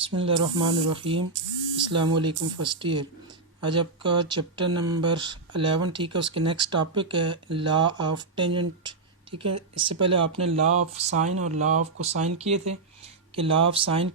बिस्मिल्लाहिर्रहमानिर्रहीम। अस्सलाम वालेकुम फर्स्ट ईयर। आज आपका चैप्टर नंबर 11 ठीक है, उसके नेक्स्ट टॉपिक है लॉ ऑफ टेंजेंट। ठीक है, इससे पहले आपने लॉ ऑफ साइन और लॉ ऑफ कोसाइन किए थे कि लॉ ऑफ साइन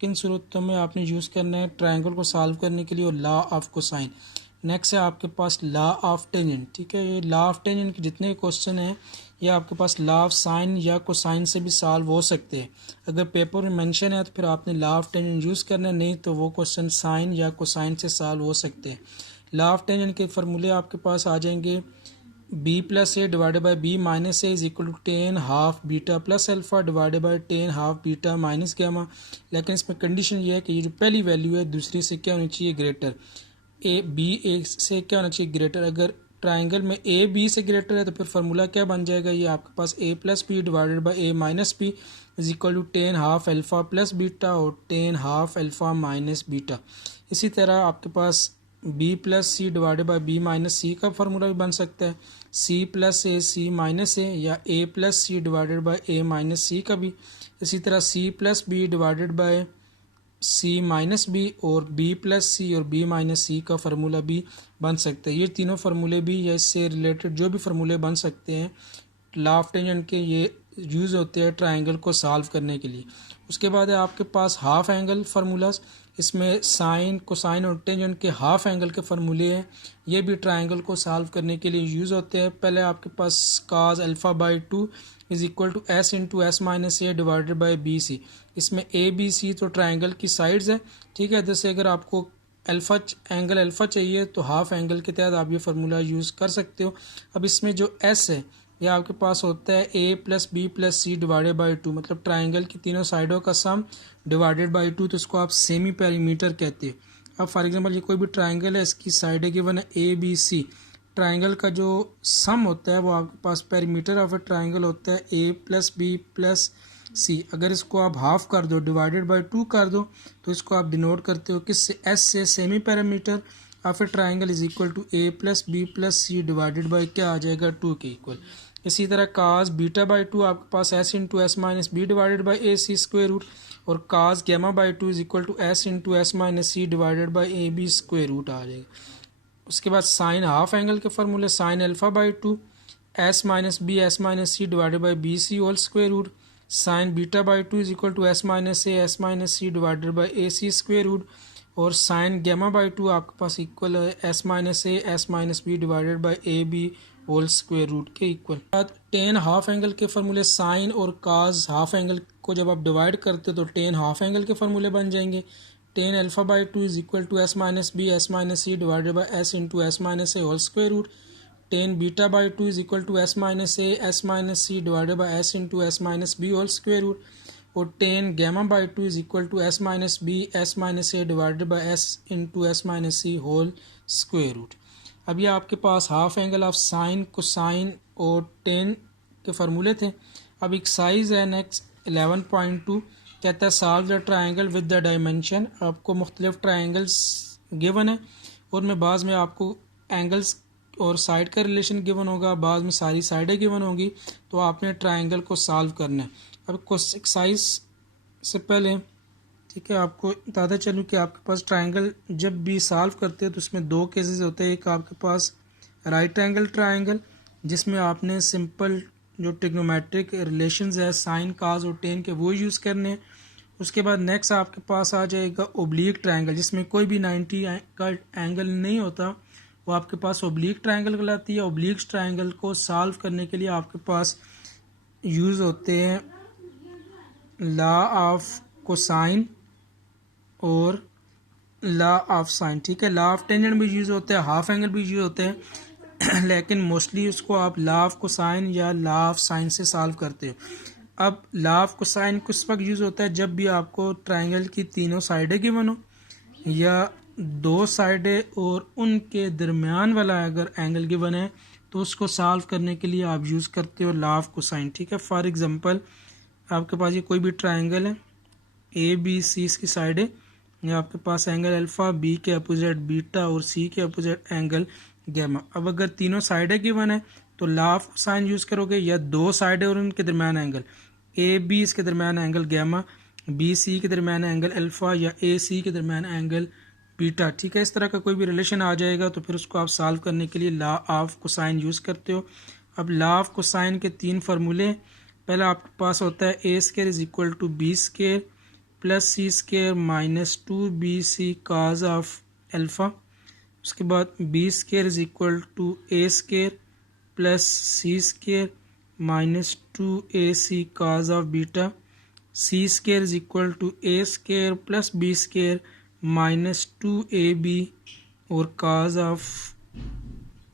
किन सूरतों में आपने यूज़ करना है ट्रायंगल को सॉल्व करने के लिए, और लॉ ऑफ कोसाइन। नेक्स्ट है आपके पास लॉ ऑफ टेंजेंट। ठीक है, ये लॉ ऑफ टेंजेंट के जितने क्वेश्चन हैं ये आपके पास लॉ ऑफ साइन या कोसाइन से भी सॉल्व हो सकते हैं। अगर पेपर में मेंशन है तो फिर आपने लॉ ऑफ टेंजेंट यूज़ करना है, नहीं तो वो क्वेश्चन साइन या कोसाइन से सॉल्व हो सकते हैं। लॉ ऑफ टेंजेंट के फार्मूले आपके पास आ जाएंगे B plus A divided by B minus A is equal to tan half beta plus alpha divided by tan half beta minus gamma. लेकिन इसमें कंडीशन ये है कि ये जो पहली वैल्यू है दूसरी से क्या होनी चाहिए, ग्रेटर। ए से क्या होना चाहिए, ग्रेटर। अगर ट्राइंगल में ए बी से ग्रेटर है तो फिर फार्मूला क्या बन जाएगा, ये आपके पास A plus B divided by A minus B is equal to tan half alpha plus beta और tan half alpha minus beta. इसी तरह आपके पास B plus C divided by B minus C का फार्मूला भी बन सकता है, C plus A C minus A, या A plus C divided by A minus C का भी। इसी तरह C plus B divided by C minus B और बी प्लस सी और बी माइनस सी का फार्मूला भी बन सकता है। ये तीनों फार्मूले भी या इससे रिलेटेड जो भी फार्मूले बन सकते हैं लॉ ऑफ टेंजेंट के, ये यूज़ होते हैं ट्राइंगल को सॉल्व करने के लिए। उसके बाद है आपके पास हाफ एंगल फार्मूलाज। इसमें साइन कोसाइन और टेंजेंट के हाफ एंगल के फार्मूले हैं, ये भी ट्राइंगल को सॉल्व करने के लिए यूज़ होते हैं। पहले आपके पास cos alpha by 2 is equal to S into S minus A divided by B C. इसमें ए बी सी तो ट्राइंगल की साइड्स है। ठीक है, जैसे अगर आपको एंगल अल्फ़ा चाहिए तो हाफ एंगल के तहत आप ये फार्मूला यूज़ कर सकते हो। अब इसमें जो एस है यह आपके पास होता है A plus B plus C divided by 2, मतलब ट्राइंगल की तीनों साइडों का सम डिवाइडेड बाई 2, तो इसको आप सेमी पेरीमीटर कहते हैं। अब फॉर एग्जांपल ये कोई भी ट्राइंगल है, इसकी साइडें गिवन है ए बी सी। ट्राइंगल का जो सम होता है वो आपके पास पेरीमीटर ऑफ ए ट्राइंगल होता है ए प्लस बी प्लस सी। अगर इसको आप हाफ कर दो डिवाइडेड बाई 2 कर दो तो इसको आप डिनोट करते हो किससे, एस से। Semi perimeter of a triangle is equal to A plus B plus C divided by क्या आ जाएगा, 2 के इक्वल। इसी तरह काज बीटा बाई 2 आपके पास S into S minus B divided by A C square root, और cos gamma by 2 is equal to S into S minus C divided by A B square root आ जाएगा। उसके बाद sine half angle के फार्मूले sine alpha by 2 S minus C divided by B C whole square root, sine beta by 2 is equal to S minus C divided by A C square root, और sine gamma by 2 आपके पास equal है S minus B divided by A B whole square root के equal. Tan half angle के फार्मूले sign और काज half angle को जब आप डिवाइड करते हो तो टेन हाफ एंगल के फार्मूले बन जाएंगे। Tan alpha by 2 is equal to S minus C divided by S into S minus A whole square root, tan beta by 2 is equal to S minus C divided by S into S minus B whole square root, और tan gamma by 2 is equal to S minus A divided by S into S minus C whole square root. अब ये आपके पास half angle of sine cosine और ten के फार्मूले थे। अब एक्सरसाइज है नेक्स्ट 11.2, कहता है solve the triangle with the dimension. आपको मुख्तलिफ ट्राइंगल्स गिवन है और में बाज़ में आपको एंगल्स और साइड का रिलेशन गिवन होगा, बाज़ में सारी साइडें गिवन होंगी, तो आपने ट्राइंगल को सॉल्व करना है। अब एक्सरसाइज से पहले ठीक है आपको बताता चलूँ कि आपके पास ट्राइंगल जब भी सॉल्व करते हैं तो उसमें दो केसेस होते हैं। एक आपके पास राइट एंगल ट्राइंगल जिसमें आपने सिंपल जो ट्रिग्नोमेट्रिक रिलेशंस है साइन काज और टेन के वो यूज़ करने हैं। उसके बाद नेक्स्ट आपके पास आ जाएगा ओब्लिक ट्राइंगल जिसमें कोई भी 90 का एंगल नहीं होता, वो आपके पास ओब्लिक ट्राइंगल कहलाती है। ओब्लिक ट्राइंगल को सॉल्व करने के लिए आपके पास यूज़ होते हैं लॉ ऑफ कोसाइन और लॉ ऑफ साइन। ठीक है, लॉ ऑफ टेंजेंट भी यूज़ होते हैं, हाफ एंगल भी यूज़ होते हैं लेकिन मोस्टली उसको आप लॉ ऑफ कोसाइन या लॉ ऑफ साइन से सॉल्व करते हो। अब लॉ ऑफ कोसाइन किस वक्त यूज़ होता है, जब भी आपको ट्राइंगल की तीनों साइडें गिवन हो या दो साइडें और उनके दरमियान वाला अगर एंगल गिवन है तो उसको सॉल्व करने के लिए आप यूज़ करते हो लॉ ऑफ कोसाइन। ठीक है, फॉर एग्जांपल आपके पास ये कोई भी ट्राइंगल है, ए बी सी इसकी साइडें, या आपके पास एंगल अल्फ़ा, बी के अपोजिट बीटा और सी के अपोजिट एंगल गैमा। अब अगर तीनों साइडें गिवन है तो लॉ ऑफ साइन यूज़ करोगे, या दो साइडें और उनके दरमियान एंगल ए बी इसके दरमियान एंगल गैमा, बी सी के दरमियान एंगल अल्फ़ा या ए सी के दरमियान एंगल बीटा। ठीक है, इस तरह का कोई भी रिलेशन आ जाएगा तो फिर उसको आप सॉल्व करने के लिए लॉ ऑफ कोसाइन यूज़ करते हो। अब लॉ ऑफ कोसाइन के 3 फार्मूले। पहला आपके पास होता है A square is equal to B square plus C square minus 2bc cos of alpha. उसके बाद B square is equal to A square plus C square minus 2ac cos of beta. C square is equal to A square plus B square minus 2ab और cause of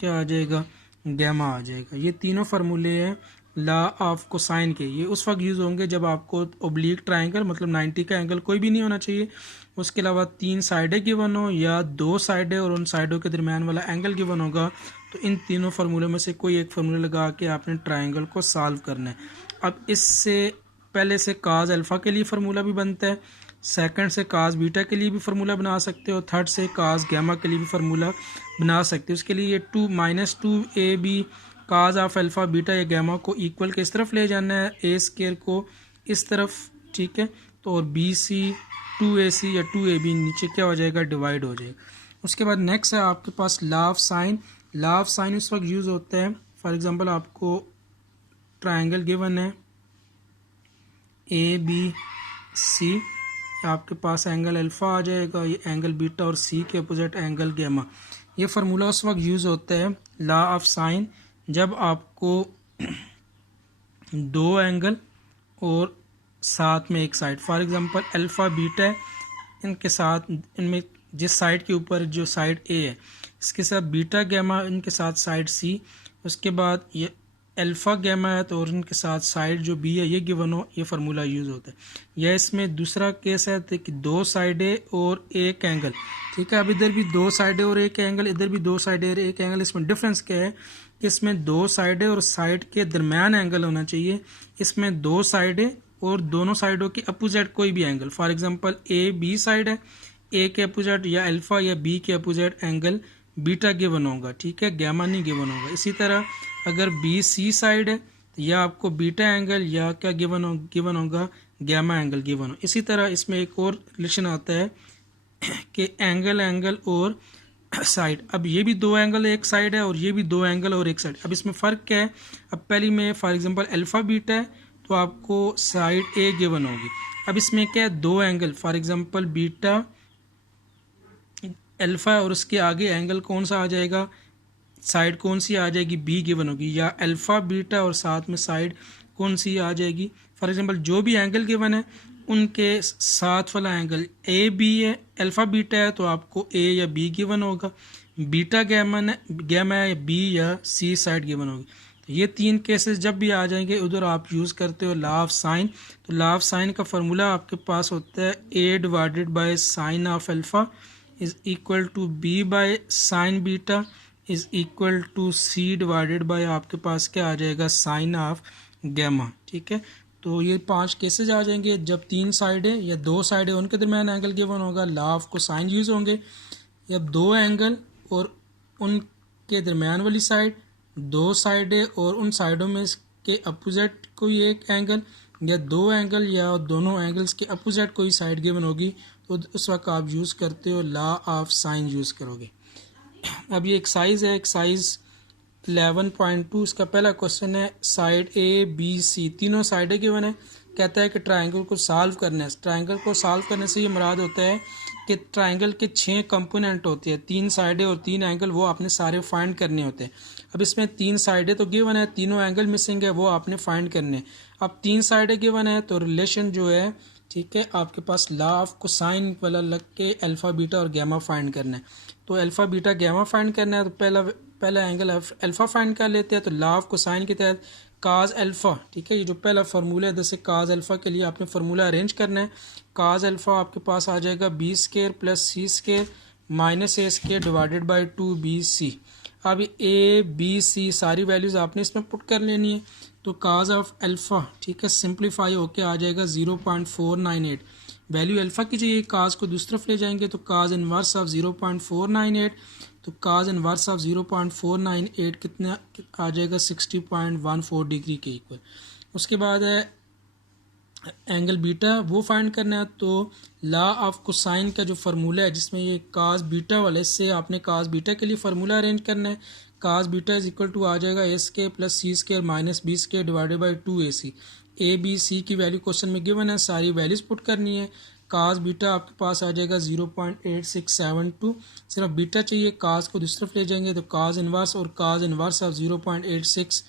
क्या आ जाएगा, gamma आ जाएगा। ये तीनों फार्मूले हैं लॉ ऑफ कोसाइन के। ये उस वक्त यूज़ होंगे जब आपको ओब्लिक ट्रायंगल मतलब 90 का एंगल कोई भी नहीं होना चाहिए, उसके अलावा 3 साइडें गिवन हो या 2 साइडें और उन साइडों के दरमियान वाला एंगल गिवन होगा, तो इन तीनों फार्मूलों में से कोई एक फार्मूला लगा के आपने ट्रायंगल को सॉल्व करना है। अब इससे पहले से काज अल्फ़ा के लिए फार्मूला भी बनता है, सेकंड से काज बीटा के लिए भी फार्मूला बना सकते हो, थर्ड से काज गैमा के लिए भी फार्मूला बना सकते हो। उसके लिए ये 2-2ab cause of alpha beta या गैमा को इक्वल के इस तरफ ले जाना है, ए स्केयर को इस तरफ। ठीक है, तो और बी सी 2ac या 2ab नीचे क्या हो जाएगा, डिवाइड हो जाएगा। उसके बाद नेक्स्ट है आपके पास law of sine. Law of sine इस वक्त यूज़ होता है, फॉर एग्जांपल आपको ट्रायंगल गिवन है ए बी सी, आपके पास एंगल अल्फ़ा आ जाएगा, ये एंगल बीटा और सी के अपोजिट एंगल गैमा। ये फार्मूला उस वक्त यूज़ होता है लॉ ऑफ साइन जब आपको 2 एंगल और साथ में एक side, for example alpha beta है, इनके साथ इनमें जिस साइड के ऊपर जो साइड ए है इसके साथ बीटा गैमा, इनके साथ साइड सी, उसके बाद ये अल्फ़ा गैमा है तो और इनके साथ साइड जो बी है ये गिवन हो, ये फार्मूला यूज़ होता है। यह इसमें दूसरा केस है कि 2 साइडें और एक एंगल। ठीक है, अब इधर भी 2 साइडें और एक एंगल, इधर भी 2 साइडें और एक एंगल। इसमें डिफरेंस क्या है कि इसमें 2 साइडें और साइड के दरमियान एंगल होना चाहिए, इसमें 2 साइडें और दोनों साइडों के अपोजिट कोई भी angle. For example A B side है, ए के अपोजिट या अल्फ़ा या बी के अपोजिट एंगल बीटा गिवन होगा। ठीक है, गैमा नहीं गिवन होगा। इसी तरह अगर बी सी साइड है तो या आपको बीटा एंगल या क्या गिवन होगा, गैमा एंगल गिवन हो। इसी तरह इसमें एक और रिलेशन आता है कि एंगल और साइड। अब ये भी 2 एंगल एक साइड है और ये भी 2 एंगल और एक साइड। अब इसमें फ़र्क क्या है, अब पहली में फॉर एग्जांपल अल्फ़ा बीटा है तो आपको साइड ए गिवन होगी। अब इसमें क्या है, 2 angle, for example beta alpha और उसके आगे एंगल कौन सा आ जाएगा, साइड कौन सी आ जाएगी, बी गिवन होगी, या अल्फ़ा बीटा और साथ में साइड कौन सी आ जाएगी। फॉर एग्जांपल जो भी एंगल गिवन है उनके साथ वाला एंगल ए बी है, अल्फ़ा बीटा है तो आपको ए या बी गिवन होगा, बीटा गैमा है बी या सी साइड गिवन होगी। तो ये 3 केसेस जब भी आ जाएंगे उधर आप यूज़ करते हो लॉ ऑफ साइन। तो लॉ ऑफ साइन का फार्मूला आपके पास होता है A divided by sine of alpha is equal to B by sine beta is equal to C divided by आपके पास क्या आ जाएगा, साइन ऑफ गैमा। ठीक है, तो ये 5 केसेज आ जाएंगे जब 3 साइडें या 2 साइडें उनके दरमियान एंगल गिवन होगा, लॉ ऑफ कोसाइन यूज़ होंगे। जब 2 एंगल और उनके दरमियान वाली साइड, 2 साइडें और उन साइडों में के अपोजिट कोई एक एंगल, या 2 एंगल या दोनों एंगल्स के अपोजिट कोई साइड गिवन होगी, तो उस वक्त आप यूज़ करते हो लॉ ऑफ साइन यूज़ करोगे। अब ये एक्साइज है, एक्साइज 11.2। इसका पहला क्वेश्चन है साइड ए बी सी तीनों साइडें गिवन है, कहता है कि ट्रायंगल को सॉल्व करना है। ट्रायंगल को सॉल्व करने से ये मुराद होता है कि ट्रायंगल के 6 कंपोनेंट होते हैं, 3 साइडें और 3 एंगल, वो आपने सारे फाइंड करने होते हैं। अब इसमें 3 साइडें तो गिवन है, तीनों एंगल मिसिंग है, वो आपने फाइंड करने हैं। अब 3 साइडें गिवन है तो रिलेशन जो है, ठीक है, आपके पास लॉ ऑफ कोसाइन वाला लग के अल्फ़ा बीटा और गैमा फाइंड करना है। तो अल्फ़ा बीटा गैमा फाइंड करना है तो पहला एंगल अल्फ़ा फाइंड कर लेते हैं। तो लॉ ऑफ कोसाइन के तहत काज अल्फ़ा, ठीक है, ये जो पहला फार्मूला है जैसे काज अल्फ़ा के लिए आपने फार्मूला अरेंज करना है। काज अल्फ़ा आपके पास आ जाएगा B square plus C square minus A square divided by 2bc। अब ए बी सी सारी वैल्यूज़ आपने इसमें पुट कर लेनी है। तो काज ऑफ अल्फ़ा, ठीक है, सिंप्लीफाई होके आ जाएगा 0.498। वैल्यू अल्फ़ा की चाहिए, काज को दूसरी तरफ ले जाएंगे तो काज इनवर्स ऑफ 0.498, तो काज इनवर्स ऑफ 0.498 कितना आ जाएगा, 60.14 डिग्री के इक्वल। उसके बाद है एंगल बीटा वो फाइंड करना है, तो लॉ ऑफ कोसाइन का जो फार्मूला है जिसमें ये कास बीटा वाले, इससे आपने कास बीटा के लिए फार्मूला अरेंज करना है। Cos beta is equal to आ जाएगा A square plus C square minus B square divided by 2ac। A B C की वैल्यू क्वेश्चन में गिवन है, सारी वैल्यूज पुट करनी है। कास बीटा आपके पास आ जाएगा 0.8672। सिर्फ बीटा चाहिए, कास को दूसरी तरफ ले जाएंगे तो कास इनवर्स, और कास इनवर्स ऑफ 0.86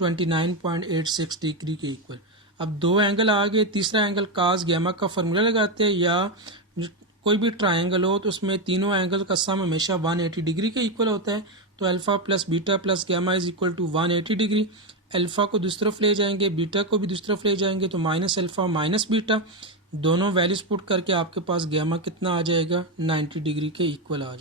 29.86 डिग्री के इक्वल। अब दो एंगल आ गए, तीसरा एंगल कास गैमा का फार्मूला लगाते हैं, या कोई भी ट्रायंगल हो तो उसमें तीनों एंगल का सम हमेशा 180 डिग्री के इक्वल होता है। तो alpha plus beta plus gamma is equal to 180 degree. Alpha को दूसरी तरफ ले जाएंगे, बीटा को भी दूसरी तरफ ले जाएंगे, तो माइनस अल्फा माइनस बीटा, दोनों वैल्यूज पुट करके आपके पास गैमा कितना आ जाएगा, 90 डिग्री के इक्वल आ जाएगा।